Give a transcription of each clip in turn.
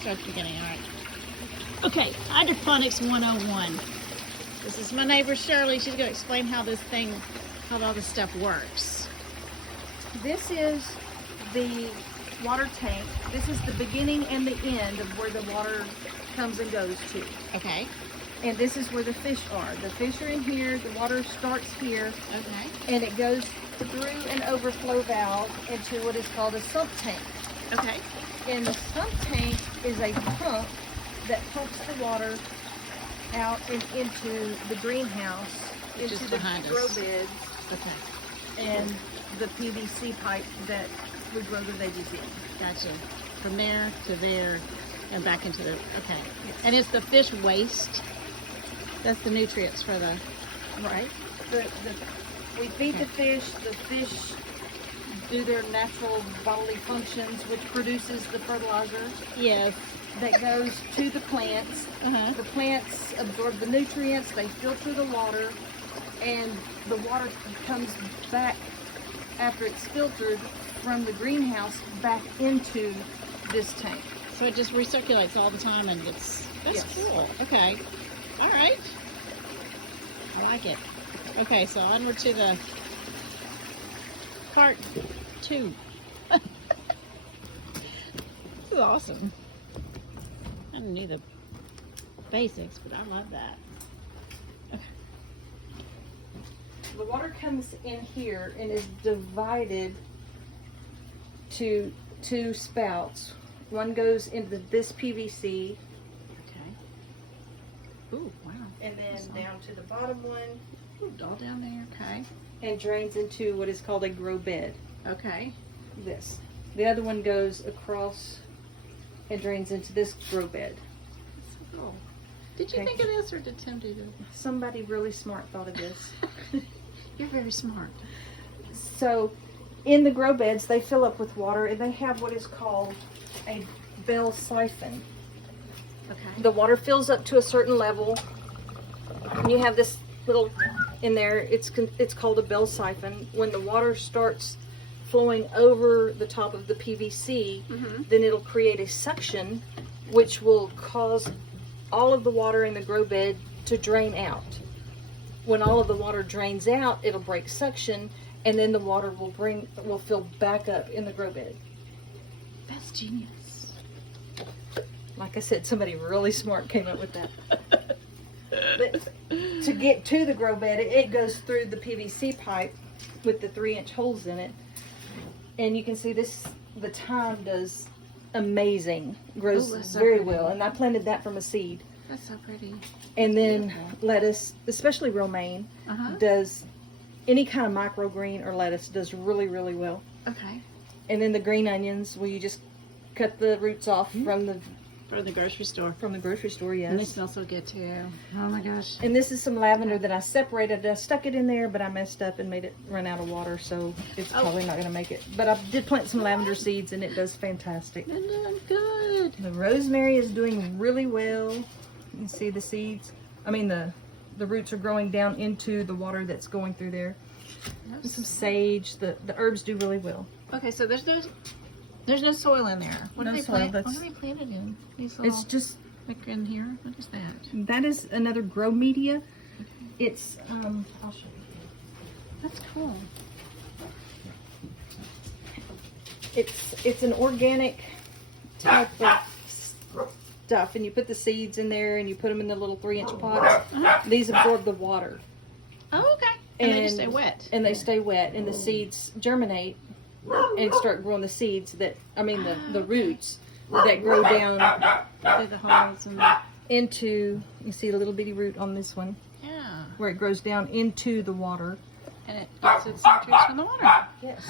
Start beginning, all right. Okay, Hydroponics 101. This is my neighbor Shirley. She's going to explain how all this stuff works. This is the water tank. This is the beginning and the end of where the water comes and goes to. Okay. And this is where the fish are. The fish are in here, the water starts here. Okay. And it goes through an overflow valve into what is called a sump tank. Okay. And the sump tank is a pump that pumps the water out and into the greenhouse, Which is into the behind us. grow beds, Okay. and the PVC pipe that we grow the veggies in. Gotcha. From there to there and back into the, okay. And it's the fish waste. That's the nutrients for the, Right. We feed the fish do their natural bodily functions, which produces the fertilizer yes. that goes to the plants. Uh-huh. The plants absorb the nutrients, they filter the water, and the water comes back after it's filtered from the greenhouse back into this tank. So it just recirculates all the time and that's Yes. cool. Okay. All right. I like it. Okay, so onward to the part 2. This is awesome. I knew the basics, but I love that. Okay. The water comes in here and is divided to 2 spouts. One goes into this PVC, Okay. Ooh, wow. and then That's down to the bottom one, Ooh, all down there. Okay. and drains into what is called a grow bed. Okay. This. The other one goes across and drains into this grow bed. That's so cool. Did you Okay. think of this or did Tim do this? Somebody really smart thought of this. You're very smart. So in the grow beds, they fill up with water, and they have what is called a bell siphon. Okay. The water fills up to a certain level, and you have this little in there. It's called a bell siphon. When the water starts flowing over the top of the PVC, then it'll create a suction, which will cause all of the water in the grow bed to drain out. When all of the water drains out, it'll break suction, and then the water will fill back up in the grow bed. That's genius. Like I said, somebody really smart came up with that. But to get to the grow bed, it goes through the PVC pipe with the 3-inch holes in it. And you can see this, the thyme does amazing. Grows Ooh, that's so very pretty. well. And I planted that from a seed. That's so pretty. And then Beautiful. lettuce, especially romaine, Uh-huh. does any kind of microgreen or lettuce does really, really well. Okay. And then the green onions, well, you just cut the roots off from the grocery store. grocery store, yes. And they smell so good too. Oh my gosh. And this is some lavender that I separated. I stuck it in there, but I messed up and made it run out of water, so it's probably not going to make it. But I did plant some lavender seeds, and it does fantastic. They're doing good. The rosemary is doing really well. You can see the seeds. I mean, the roots are growing down into the water that's going through there. And some sage. The herbs do really well. Okay, so there's no soil in there. What No do they soil, plant? What that's- do they plant it in? These It's little, just, like in here. What is that? that is another grow media. Okay. It's, I'll show you. That's cool. It's an organic type of stuff, and you put the seeds in there, and you put them in the little 3-inch pots. These absorb the water, Oh, okay. And they just stay wet. and they stay wet, and the seeds germinate and start growing the seeds the roots that grow down Through the holes and the, into. You see the little bitty root on this one yeah. where it grows down into the water. And it gets its nutrients from the water. Yes.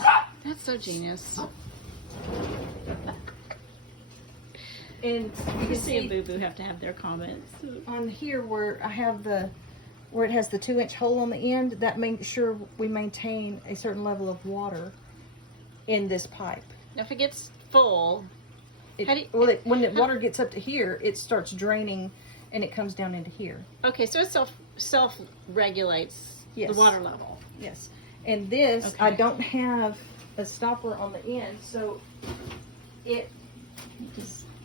That's so genius. And you can See and see Boo Boo have to have their comments. on here where I have where it has the 2-inch hole on the end, that makes sure we maintain a certain level of water in this pipe. Now, if it gets full, how do you- When the water gets up to here, it starts draining, and it comes down into here. okay, so it self regulates Yes. the water level. Yes. And this, Okay. I don't have a stopper on the end, so it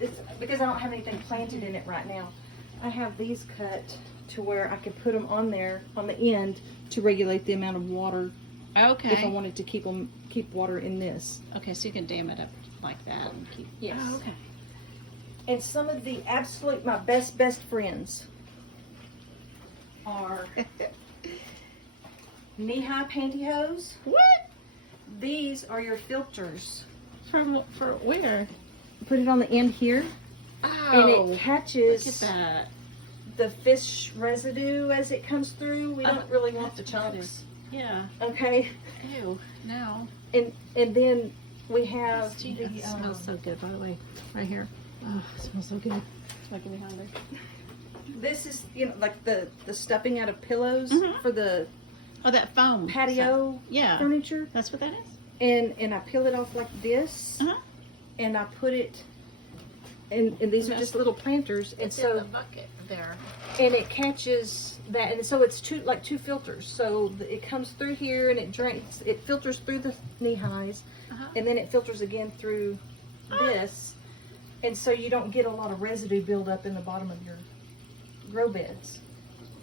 it's because I don't have anything planted in it right now. I have these cut to where I could put them on there on the end to regulate the amount of water Okay. if I wanted to keep water in this. Okay, so you can dam it up like that and keep. Yes. Oh, okay. And some of the my best friends are knee-high pantyhose. What? These are your filters. For where? Put it on the end here, Oh, and it catches look at that. the fish residue as it comes through. We don't really want the chunks. Yeah. Okay. Ew. No. And then we have It smells so good, by the way. Right here. Oh, it smells so good. It's making me hungry. this is like the stuffing out of pillows Mhm. for the Oh, that foam. patio Yeah. furniture. That's what that is? And I peel it off like this, Uh-huh. and I put it. And these are just little planters, and It's in so the bucket there. and it catches that, and so it's two filters. So it comes through here, and it drains. It filters through the knee highs, Uh-huh. and then it filters again through this, and so you don't get a lot of residue buildup in the bottom of your grow beds.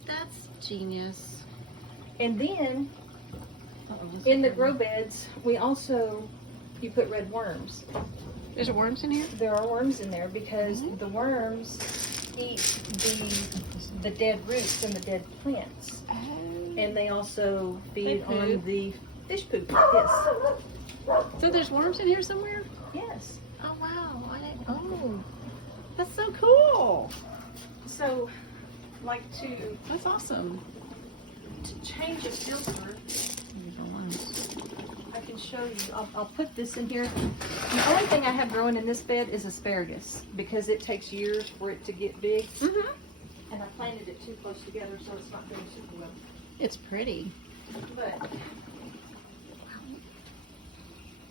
That's genius. And then in the grow beds, we also you put red worms. There's worms in here? There are worms in there because the worms eat the dead roots and the dead plants. Oh. And they also feed They on poop. the fish poop. Yes. So there's worms in here somewhere? Yes. Oh, wow. Oh, that's so cool. So, like to That's awesome. change a filter, The worms. I can show you. I'll put this in here. The only thing I have growing in this bed is asparagus because it takes years for it to get big. Mm-hmm. And I planted it too close together, so it's not doing super well. It's pretty. But,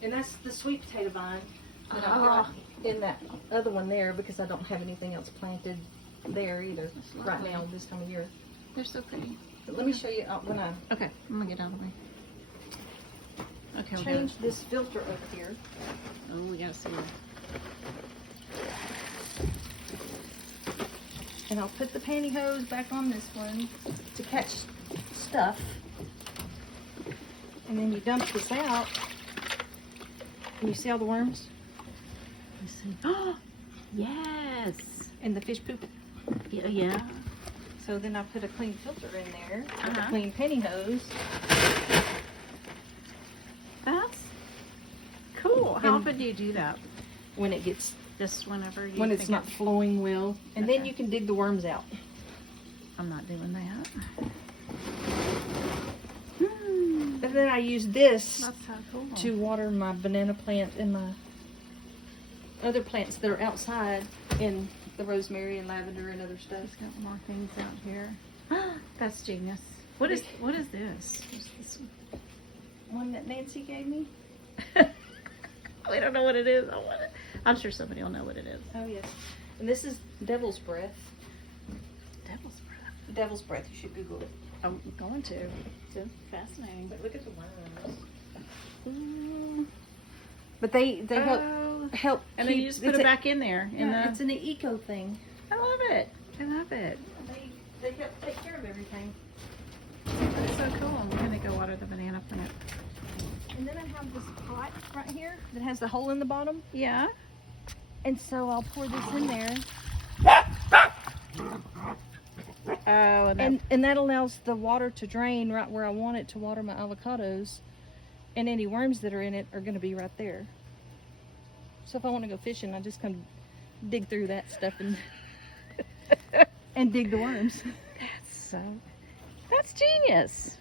and that's the sweet potato vine that I've got in that other one there because I don't have anything else planted there either That's right lovely. now this time of year. They're so pretty. But let me show you when I Okay, I'm gonna get out of the way. Okay, we're change this filter over here. Oh, we gotta see. And I'll put the pantyhose back on this one to catch stuff. And then you dump this out. And you see all the worms? Let's see. Oh, yes. And the fish poop. Yeah, yeah. So then I put a clean filter in there with a Uh-huh. clean pantyhose. That's cool. How And- often do you do that? When it gets Just whenever you when it's think not flowing well. And then Okay. you can dig the worms out. I'm not doing that. And then I use this That's so cool. to water my banana plant and my other plants that are outside in the rosemary and lavender and other stuff. It's got more things out here. That's genius. What is this? What's this One that Nancy gave me. one? We don't know what it is. I'm sure somebody will know what it is. Oh yes. And this is devil's breath. Devil's breath. Devil's breath. You should Google it. I'm going to. It's fascinating. But look at the worms. Ooh. But they help Oh. help. And then keep- you just put it's it a- back in there. Yeah, it's an eco thing. I love it. I love it. They help take care of everything. That's so cool. I'm going to go water the banana plant. And then I have this pot right here that has the hole in the bottom. Yeah. And so I'll pour this in there. Oh, And that allows the water to drain right where I want it to water my avocados. And any worms that are in it are going to be right there. So if I want to go fishing, I just come dig through that stuff and and dig the worms. that's genius.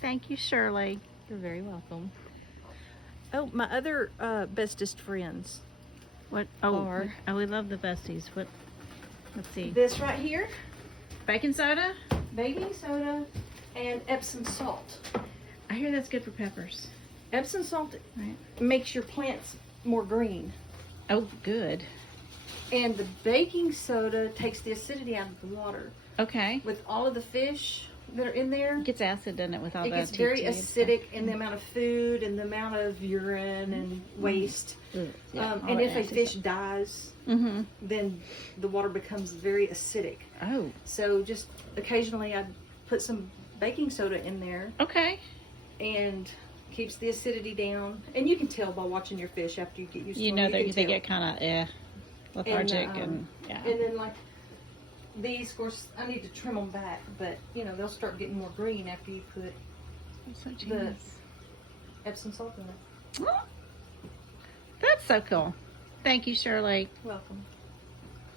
Thank you, Shirley. You're very welcome. Oh, my other bestest friends. What? Or- We love the besties. What? Let's see. This right here, Baking soda. baking soda and Epsom salt. I hear that's good for peppers. Epsom salt Right. makes your plants more green. Oh, good. And the baking soda takes the acidity out of the water. Okay. With all of the fish that are in there, It gets acid, doesn't it, with all it that gets very TT and acidic in the amount of food and the amount of urine and waste. And if a fish dies, then the water becomes very acidic. Oh. So just occasionally I put some baking soda in there. Okay. And keeps the acidity down. And you can tell by watching your fish after you get used to them. You know, they get kind of lethargic and yeah. And then like these, of course, I need to trim them back, but you know, they'll start getting more green after you put the Epsom salt in it. That's so cool. Thank you, Shirley. Welcome.